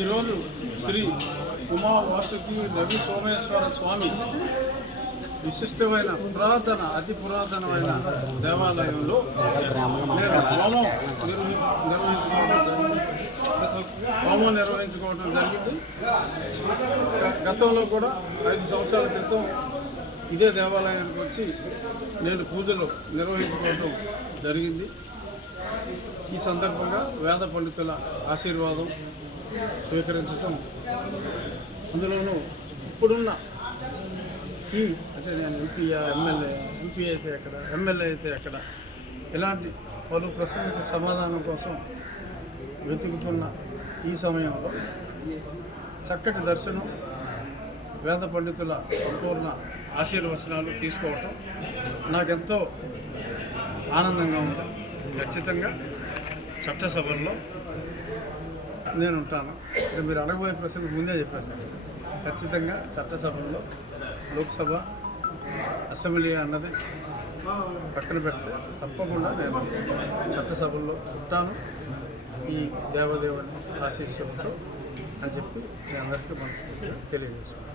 ఈరోజు శ్రీ ఉమా వాసుకి రవి సోమేశ్వర స్వామి విశిష్టమైన పురాతన అతి పురాతనమైన దేవాలయంలో నేను హోమం నిర్వహి నిర్వహించుకోవడం జరిగింది. హోమం నిర్వహించుకోవడం జరిగింది. గతంలో కూడా ఐదు సంవత్సరాల క్రితం ఇదే దేవాలయానికి వచ్చి నేను పూజలు నిర్వహించుకోవడం జరిగింది. ఈ సందర్భంగా వేద పండితుల ఆశీర్వాదం స్వీకరించడం అందులోనూ ఇప్పుడున్న ఈ అంటే నేను ఎంపీ ఎమ్మెల్యే ఎంపీ అయితే ఎక్కడ ఎమ్మెల్యే అయితే ఎక్కడ ఇలాంటి పలు ప్రశ్నలకు సమాధానం కోసం వెతుకుతున్న ఈ సమయంలో చక్కటి దర్శనం వేద పండితుల సంపూర్ణ ఆశీర్వచనాలు తీసుకోవటం నాకెంతో ఆనందంగా ఉంది. ఖచ్చితంగా చట్టసభల్లో నేను ఉంటాను మీరు అడగబోయే ప్రశ్నకు ముందే చెప్పేస్తాను. ఖచ్చితంగా చట్టసభల్లో లోక్సభ అసెంబ్లీ అన్నది పక్కన పెడితే తప్పకుండా నేను చట్టసభల్లో ఉంటాను. ఈ దేవదేవుని ఆశీస్సులతో అని చెప్పి మీ అందరికీ మనసు తెలియజేస్తున్నాను.